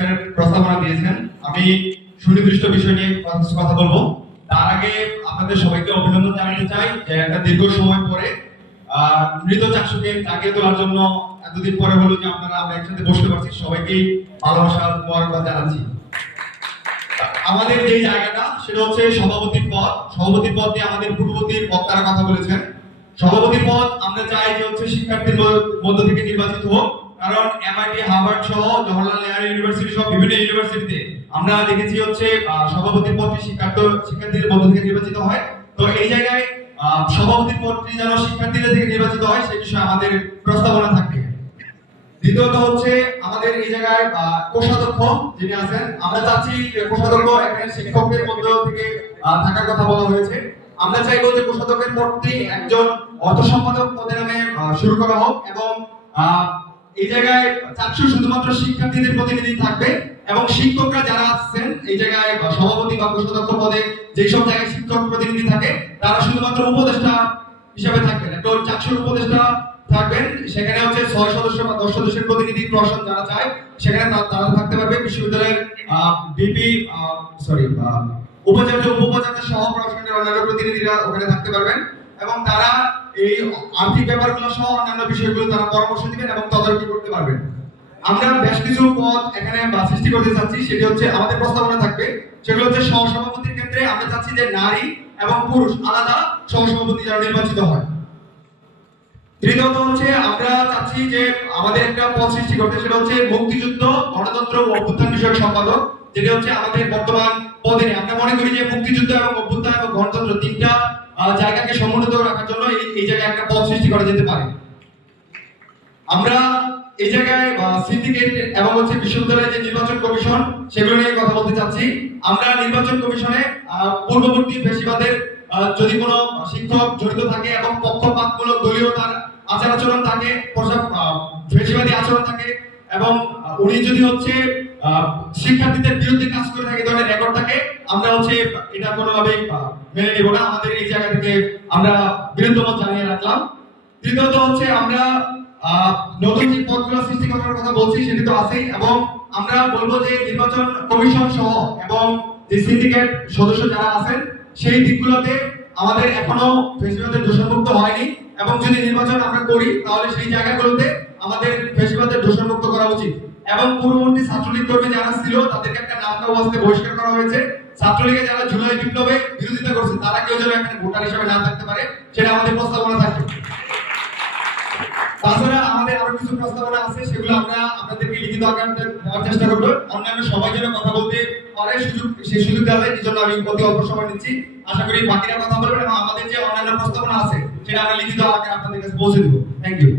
আজকের প্রস্তাবনা দিয়েছেন। আমি সুনির্দিষ্ট বিষয় নিয়ে কথা বলব। তার আগে আপনাদের সবাইকে অভিনন্দন জানাতে চাই যে একটা দীর্ঘ সময় পরে মৃত চাকসুকে জাগিয়ে তোলার জন্য এতদিন পরে হলো যে আপনারা আমরা একসাথে বসতে পারছি। সবাইকেই ভালোবাসা, মোবারকবাদ জানাচ্ছি। আমাদের যে জায়গাটা, সেটা হচ্ছে সভাপতির পদ। সভাপতির পদ নিয়ে আমাদের পূর্ববর্তী বক্তারা কথা বলেছেন। সভাপতির পদ, আমরা চাই যে হচ্ছে শিক্ষার্থীর মধ্য থেকে নির্বাচিত হোক। কারণ এমআইটি হার্ভার্ড সহ জওহরলাল নেহরু সহ বিভিন্ন ইউনিভার্সিটিতে আমরা দেখেছি হচ্ছে সভাপতির পদটি শিক্ষার্থী, শিক্ষার্থীদের মধ্য থেকে নির্বাচিত হয়। তো এই জায়গায় সভাপতির পদটি যেন শিক্ষার্থীদের থেকে নির্বাচিত হয়, সেই বিষয়ে আমাদের প্রস্তাবনা থাকবে। দ্বিতীয়ত হচ্ছে, আমাদের এই জায়গায় কোষাধ্যক্ষ যিনি আছেন, আমরা চাচ্ছি কোষাধ্যক্ষ এখানে শিক্ষকদের মধ্য থেকে থাকার কথা বলা হয়েছে। আমরা যে কোষাধ্যক্ষের পদটি একজন অর্থ সম্পাদক পদে নামে শুরু করা হোক এবং এই জায়গায় চাকসু শুধুমাত্র শিক্ষার্থীদের প্রতিনিধি থাকবে এবং শিক্ষকরা যারা আছেন, এই জায়গায় সভাপতি বা কোষাধ্যক্ষ পদে যেসব জায়গায় শিক্ষক প্রতিনিধি থাকে, তারা শুধুমাত্র উপদেষ্টা হিসেবে থাকবেন। তো চাকসুর উপদেষ্টা থাকবেন, সেখানে হচ্ছে ছয় সদস্য বা দশ সদস্যের প্রতিনিধি প্রশাসন যারা চায়, সেখানে তারা থাকতে পারবে। বিশ্ববিদ্যালয়ের বিপি সরি উপাচার্য উপাচার্য সহ প্রশাসনের অন্যান্য প্রতিনিধিরা ওখানে থাকতে পারবেন। এবং তারা এই আর্থিক ব্যাপারগুলো সহ অন্যান্য বিষয়গুলো তারা পরামর্শ দিবেন এবং তদারকি করতে পারবেন। আমরা বেশ কিছু পদ এখানে সৃষ্টি করতে চাচ্ছি, সেটি হচ্ছে আমাদের প্রস্তাবনা থাকবে। সেগুলো হচ্ছে সহসভাপতির ক্ষেত্রে আমরা চাচ্ছি যে নারী এবং পুরুষ আলাদা সহসভাপতি যেন নির্বাচিত হয়। তৃতীয়ত হচ্ছে আমরা চাচ্ছি যে আমাদের একটা পদ সৃষ্টি করতে, সেটা হচ্ছে মুক্তিযুদ্ধ, গণতন্ত্র ও অভ্যুত্থান বিষয়ক সম্পাদক, যেটা হচ্ছে আমাদের বর্তমান পদে। আমরা মনে করি যে মুক্তিযুদ্ধ এবং অভ্যুত্থান এবং গণতন্ত্র জায়গাকে সমুন্নত রাখার জন্য এই এই জায়গায় একটা পথ সৃষ্টি করা যেতে পারে। আমরা এই জায়গায় সিন্ডিকেট এবং হচ্ছে বিশ্ববিদ্যালয়ের যে নির্বাচন কমিশন, সেগুলো নিয়ে কথা বলতে চাচ্ছি। আমরা নির্বাচন কমিশনে পূর্ববর্তী বেশিবাদের যদি কোনো শিক্ষক জড়িত থাকে এবং পক্ষপাতমূলক দলীয় তার আচার আচরণ থাকে ফেসিবাদী আচরণ থাকে, এবং উনি যদি হচ্ছে থাকে আমরা হচ্ছে এটা কোনোভাবেই আহ, মেনে নেব না। আমাদের এই জায়গা থেকে আমরা বিরুদ্ধ মত জানিয়ে রাখলাম। তৃতীয়ত হচ্ছে আমরা নতুন যে পদগুলো সৃষ্টি করার কথা বলছি সেটি তো আছেই। এবং আমরা বলব যে নির্বাচন কমিশন সহ এবং যে সিন্ডিকেট সদস্য যারা আছেন সেই দিকগুলোতে আমাদের এখনও ফেসিবাদের দোষণমুক্ত হয়নি। এবং যদি নির্বাচন আমরা করি তাহলে সেই জায়গাগুলোতে আমাদের ফেসিবাদের দোষণমুক্ত করা উচিত। এবং পূর্ববর্তী ছাত্রলীগ কর্মী যারা ছিল, তাদেরকে একটা নাম দেওয়া আসতে বহিষ্কার করা হয়েছে। ছাত্রলীগে যারা জুলাই বিপ্লবে বিরোধিতা করছে, তারা কেউ যেন এখানে ভোটার হিসেবে না থাকতে পারে, সেটা আমাদের প্রস্তাবনা থাকবে। তাছাড়া আমাদের আরও কিছু প্রস্তাবনা আছে, সেগুলো আমরা আপনাদেরকে লিখিত আকারে দেওয়ার চেষ্টা করব। অন্যান্য সবাই যেন কথা বলতে পারে, সুযোগ সেই সুযোগ দেওয়া যায় জন্য আমি অতি অল্প সময় নিচ্ছি। আশা করি বাকিরা কথা বলবেন এবং আমাদের যে অন্যান্য প্রস্তাবনা আছে, সেটা আমরা লিখিত আকারে আপনাদের কাছে পৌঁছে দেবো। Thank you